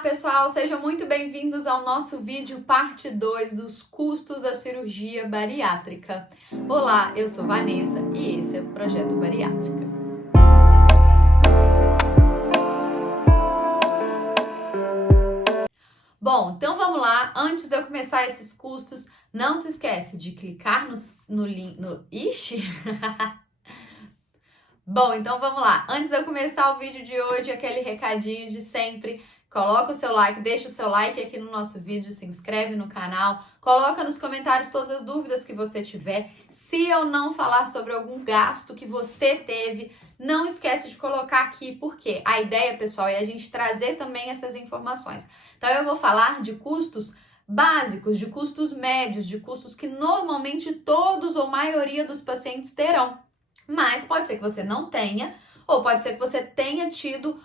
Olá pessoal, sejam muito bem-vindos ao nosso vídeo parte 2 dos custos da cirurgia bariátrica. Olá, eu sou Vanessa e esse é o Projeto Bariátrica. Bom, então vamos lá, antes de eu começar esses custos, não se esquece de clicar no link... Ixi! Bom, então vamos lá. Antes de eu começar o vídeo de hoje, aquele recadinho de sempre, coloca o seu like, deixa o seu like aqui no nosso vídeo, se inscreve no canal, coloca nos comentários todas as dúvidas que você tiver. Se eu não falar sobre algum gasto que você teve, não esquece de colocar aqui, porque a ideia, pessoal, é a gente trazer também essas informações. Então eu vou falar de custos básicos, de custos médios, de custos que normalmente todos ou maioria dos pacientes terão. Mas pode ser que você não tenha, ou pode ser que você tenha tido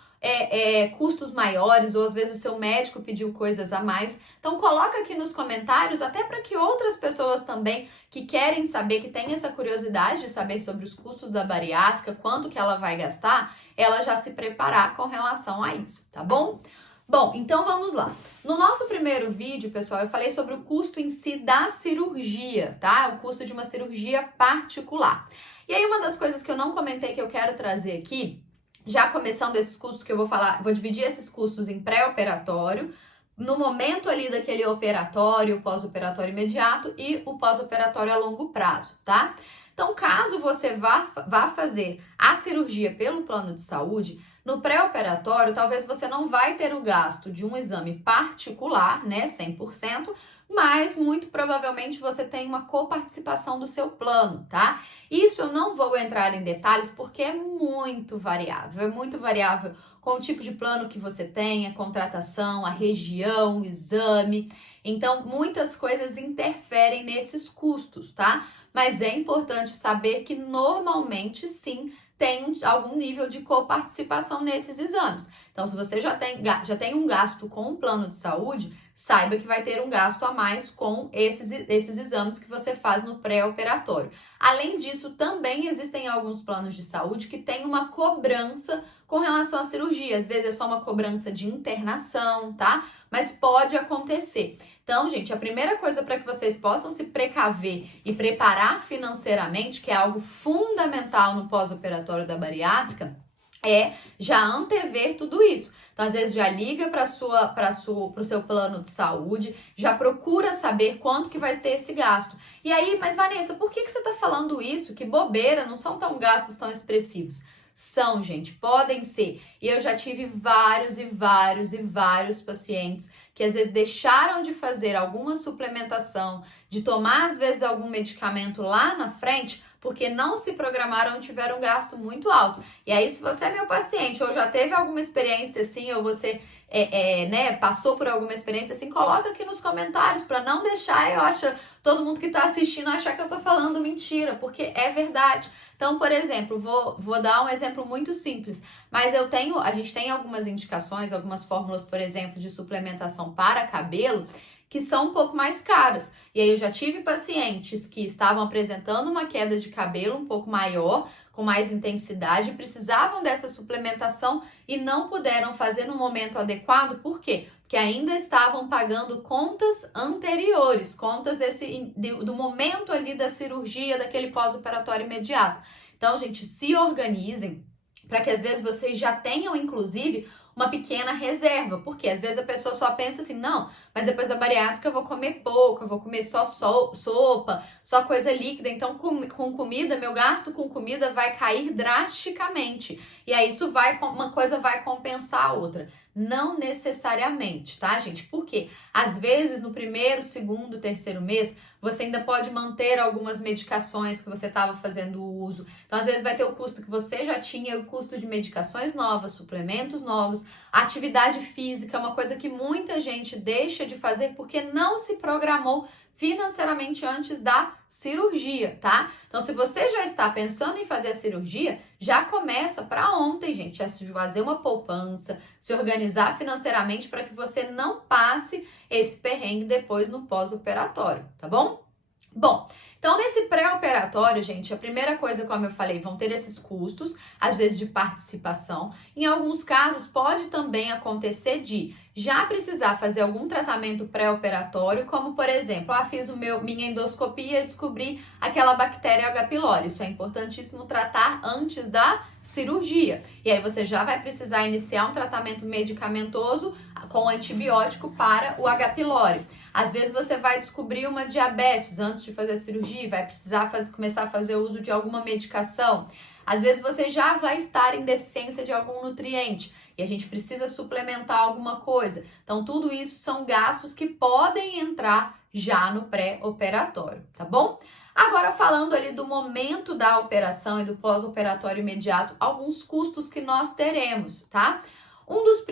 custos maiores, ou às vezes o seu médico pediu coisas a mais. Então coloca aqui nos comentários, até para que outras pessoas também que querem saber, que têm essa curiosidade de saber sobre os custos da bariátrica, quanto que ela vai gastar, ela já se preparar com relação a isso, tá bom? Bom, então vamos lá. No nosso primeiro vídeo, pessoal, eu falei sobre o custo em si da cirurgia, tá? O custo de uma cirurgia particular. E aí uma das coisas que eu não comentei que eu quero trazer aqui, já começando esses custos que eu vou falar, vou dividir esses custos em pré-operatório, no momento ali daquele operatório, pós-operatório imediato e o pós-operatório a longo prazo, tá? Então, caso você vá fazer a cirurgia pelo plano de saúde, no pré-operatório, talvez você não vai ter o gasto de um exame particular, né, 100%, mas muito provavelmente você tem uma coparticipação do seu plano, tá? Isso eu não vou entrar em detalhes porque é muito variável com o tipo de plano que você tem, a contratação, a região, o exame. Então, muitas coisas interferem nesses custos, tá? Mas é importante saber que normalmente sim tem algum nível de coparticipação nesses exames. Então, se você já tem um gasto com o plano de saúde, saiba que vai ter um gasto a mais com esses exames que você faz no pré-operatório. Além disso, também existem alguns planos de saúde que têm uma cobrança com relação à cirurgia. Às vezes é só uma cobrança de internação, tá? Mas pode acontecer. Então, gente, a primeira coisa para que vocês possam se precaver e preparar financeiramente, que é algo fundamental no pós-operatório da bariátrica, é já antever tudo isso. Então, às vezes, já liga para o seu plano de saúde, já procura saber quanto que vai ter esse gasto. E aí, mas Vanessa, por que você está falando isso? Que bobeira, não são gastos tão expressivos. São, gente, podem ser. E eu já tive vários pacientes que às vezes deixaram de fazer alguma suplementação, de tomar às vezes algum medicamento lá na frente, porque não se programaram, tiveram um gasto muito alto. E aí, se você é meu paciente ou já teve alguma experiência assim, ou você passou por alguma experiência assim, coloca aqui nos comentários para não deixar, todo mundo que está assistindo achar que eu tô falando mentira, porque é verdade. Então, por exemplo, vou dar um exemplo muito simples, mas a gente tem algumas indicações, algumas fórmulas, por exemplo, de suplementação para cabelo, que são um pouco mais caras. E aí eu já tive pacientes que estavam apresentando uma queda de cabelo um pouco maior, com mais intensidade, precisavam dessa suplementação e não puderam fazer no momento adequado. Por quê? Porque ainda estavam pagando contas anteriores, contas do momento ali da cirurgia, daquele pós-operatório imediato. Então, gente, se organizem para que às vezes vocês já tenham, inclusive, uma pequena reserva, porque às vezes a pessoa só pensa assim, não, mas depois da bariátrica eu vou comer pouco, eu vou comer só sopa, só coisa líquida, então com comida, meu gasto com comida vai cair drasticamente, e aí uma coisa vai compensar a outra. Não necessariamente, tá, gente? Porque às vezes no primeiro, segundo, terceiro mês, você ainda pode manter algumas medicações que você estava fazendo uso. Então, às vezes vai ter o custo que você já tinha, o custo de medicações novas, suplementos novos, atividade física, uma coisa que muita gente deixa de fazer porque não se programou financeiramente antes da cirurgia, tá? Então, se você já está pensando em fazer a cirurgia, já começa para ontem, gente, a fazer uma poupança, se organizar financeiramente para que você não passe esse perrengue depois no pós-operatório, tá bom? Bom, então nesse pré-operatório, gente, a primeira coisa, como eu falei, vão ter esses custos, às vezes de participação. Em alguns casos, pode também acontecer de já precisar fazer algum tratamento pré-operatório, como por exemplo, fiz minha endoscopia e descobri aquela bactéria H. pylori. Isso é importantíssimo tratar antes da cirurgia. E aí você já vai precisar iniciar um tratamento medicamentoso com antibiótico para o H. pylori. Às vezes você vai descobrir uma diabetes antes de fazer a cirurgia, vai precisar começar a fazer uso de alguma medicação. Às vezes você já vai estar em deficiência de algum nutriente e a gente precisa suplementar alguma coisa. Então, tudo isso são gastos que podem entrar já no pré-operatório, tá bom? Agora, falando ali do momento da operação e do pós-operatório imediato, alguns custos que nós teremos, tá? Um dos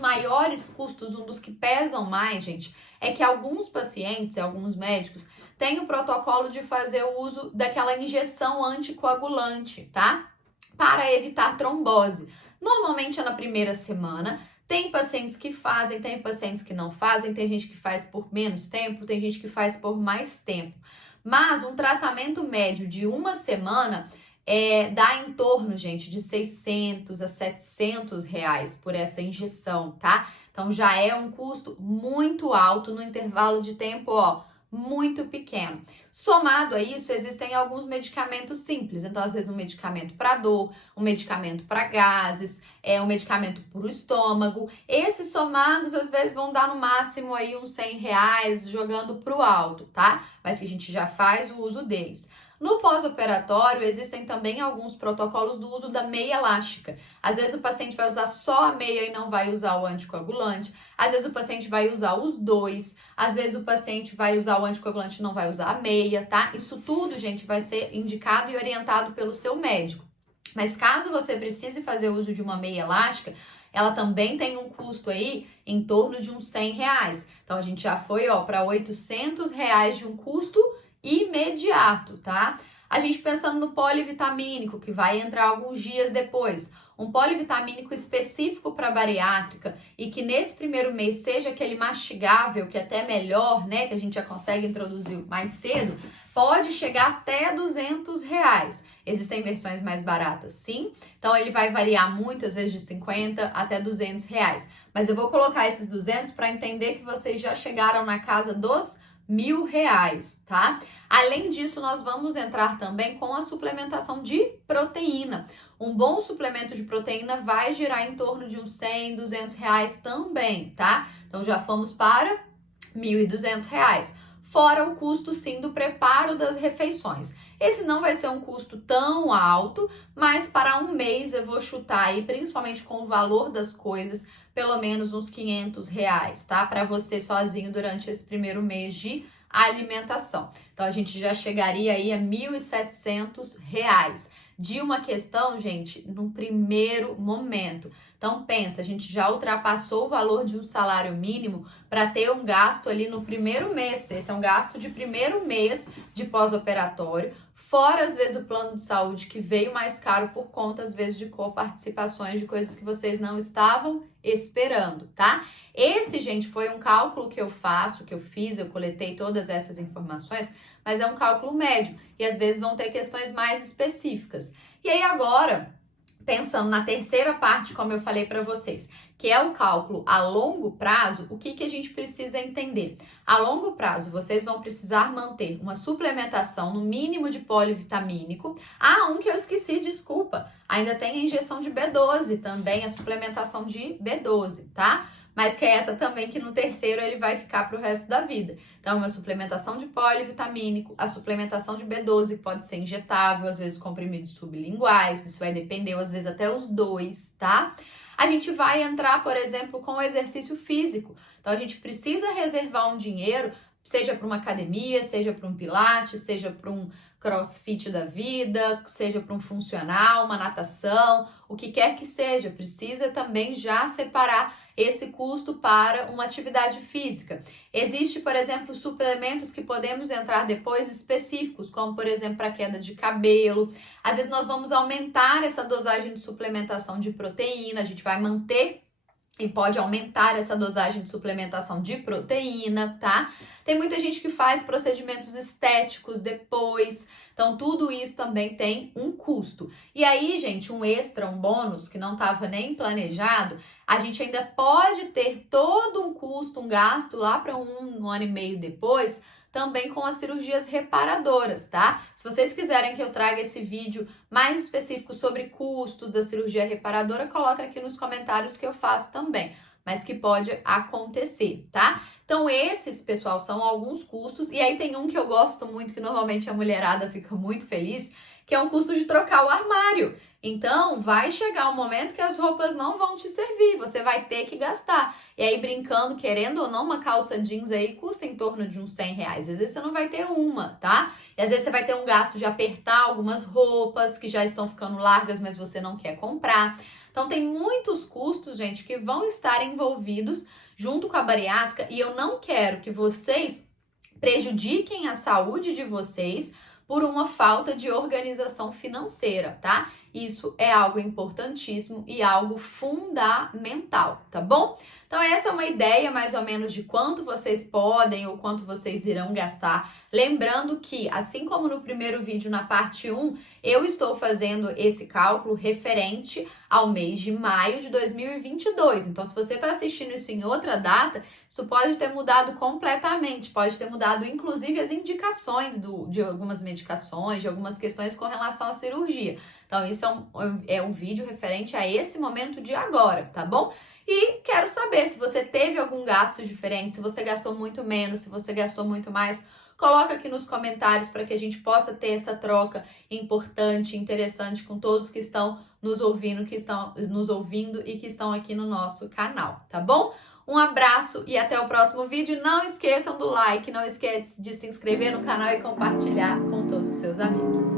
maiores custos, um dos que pesam mais, gente, é que alguns pacientes, alguns médicos, têm o protocolo de fazer o uso daquela injeção anticoagulante, tá? Para evitar trombose. Normalmente é na primeira semana. Tem pacientes que fazem, tem pacientes que não fazem, tem gente que faz por menos tempo, tem gente que faz por mais tempo. Mas um tratamento médio de uma semana dá em torno, gente, de 600 a 700 reais por essa injeção, tá? Então já é um custo muito alto no intervalo de tempo, muito pequeno. Somado a isso, existem alguns medicamentos simples. Então, às vezes, um medicamento para dor, um medicamento para gases, um medicamento para o estômago. Esses somados, às vezes, vão dar no máximo aí uns 100 reais, jogando para o alto, tá? Mas que a gente já faz o uso deles. No pós-operatório, existem também alguns protocolos do uso da meia elástica. Às vezes o paciente vai usar só a meia e não vai usar o anticoagulante. Às vezes o paciente vai usar os dois. Às vezes o paciente vai usar o anticoagulante e não vai usar a meia, tá? Isso tudo, gente, vai ser indicado e orientado pelo seu médico. Mas caso você precise fazer uso de uma meia elástica, ela também tem um custo aí em torno de uns 100 reais. Então a gente já foi, para 800 reais de um custo imediato, tá? A gente pensando no polivitamínico, que vai entrar alguns dias depois. Um polivitamínico específico para bariátrica e que nesse primeiro mês seja aquele mastigável, que é até melhor, né? Que a gente já consegue introduzir mais cedo, pode chegar até 200 reais. Existem versões mais baratas, sim. Então, ele vai variar muito, às vezes de 50 até 200 reais. Mas eu vou colocar esses 200 para entender que vocês já chegaram na casa dos R$1.000, tá? Além disso, nós vamos entrar também com a suplementação de proteína. Um bom suplemento de proteína vai girar em torno de uns 100, 200 reais também, tá? Então, já fomos para R$1.200. Fora o custo, sim, do preparo das refeições. Esse não vai ser um custo tão alto, mas para um mês eu vou chutar aí, principalmente com o valor das coisas, pelo menos uns R$500, tá? Para você sozinho durante esse primeiro mês de alimentação. Então, a gente já chegaria aí a R$1.700 de uma questão, gente, no primeiro momento. Então, pensa, a gente já ultrapassou o valor de um salário mínimo para ter um gasto ali no primeiro mês. Esse é um gasto de primeiro mês de pós-operatório, fora, às vezes, o plano de saúde que veio mais caro por conta, às vezes, de coparticipações de coisas que vocês não estavam esperando, tá? Esse, gente, foi um cálculo que eu fiz, eu coletei todas essas informações, mas é um cálculo médio e às vezes vão ter questões mais específicas. E aí agora, pensando na terceira parte, como eu falei para vocês, que é o cálculo a longo prazo, o que a gente precisa entender? A longo prazo, vocês vão precisar manter uma suplementação no mínimo de polivitamínico. Um que eu esqueci, desculpa, ainda tem a injeção de B12 também, a suplementação de B12, tá? Mas que é essa também que no terceiro ele vai ficar para o resto da vida. Então, uma suplementação de polivitamínico, a suplementação de B12 pode ser injetável, às vezes comprimidos sublinguais, isso vai depender, às vezes até os dois, tá? A gente vai entrar, por exemplo, com o exercício físico. Então, a gente precisa reservar um dinheiro, seja para uma academia, seja para um pilates, seja para um crossfit da vida, seja para um funcional, uma natação, o que quer que seja, precisa também já separar esse custo para uma atividade física. Existe, por exemplo, suplementos que podemos entrar depois específicos, como, por exemplo, para queda de cabelo. Às vezes nós vamos aumentar essa dosagem de suplementação de proteína, a gente vai manter e pode aumentar essa dosagem de suplementação de proteína, tá? Tem muita gente que faz procedimentos estéticos depois, então tudo isso também tem um custo. E aí, gente, um extra, um bônus que não estava nem planejado, a gente ainda pode ter todo um custo, um gasto lá para um ano e meio depois, também com as cirurgias reparadoras, tá? Se vocês quiserem que eu traga esse vídeo mais específico sobre custos da cirurgia reparadora, coloca aqui nos comentários que eu faço também, mas que pode acontecer, tá? Então esses, pessoal, são alguns custos, e aí tem um que eu gosto muito, que normalmente a mulherada fica muito feliz, que é um custo de trocar o armário. Então, vai chegar um momento que as roupas não vão te servir, você vai ter que gastar. E aí, brincando, querendo ou não, uma calça jeans aí custa em torno de uns 100 reais. Às vezes você não vai ter uma, tá? E às vezes você vai ter um gasto de apertar algumas roupas que já estão ficando largas, mas você não quer comprar. Então, tem muitos custos, gente, que vão estar envolvidos junto com a bariátrica, e eu não quero que vocês prejudiquem a saúde de vocês por uma falta de organização financeira, tá? Isso é algo importantíssimo e algo fundamental, tá bom? Então essa é uma ideia mais ou menos de quanto vocês podem ou quanto vocês irão gastar. Lembrando que, assim como no primeiro vídeo, na parte 1, eu estou fazendo esse cálculo referente ao mês de maio de 2022. Então, se você está assistindo isso em outra data, isso pode ter mudado completamente, pode ter mudado inclusive as indicações de algumas medicações, de algumas questões com relação à cirurgia. Então, isso é um vídeo referente a esse momento de agora, tá bom? E quero saber se você teve algum gasto diferente, se você gastou muito menos, se você gastou muito mais. Coloca aqui nos comentários para que a gente possa ter essa troca importante, interessante com todos que estão nos ouvindo, e que estão aqui no nosso canal, tá bom? Um abraço e até o próximo vídeo. Não esqueçam do like, não esqueça de se inscrever no canal e compartilhar com todos os seus amigos.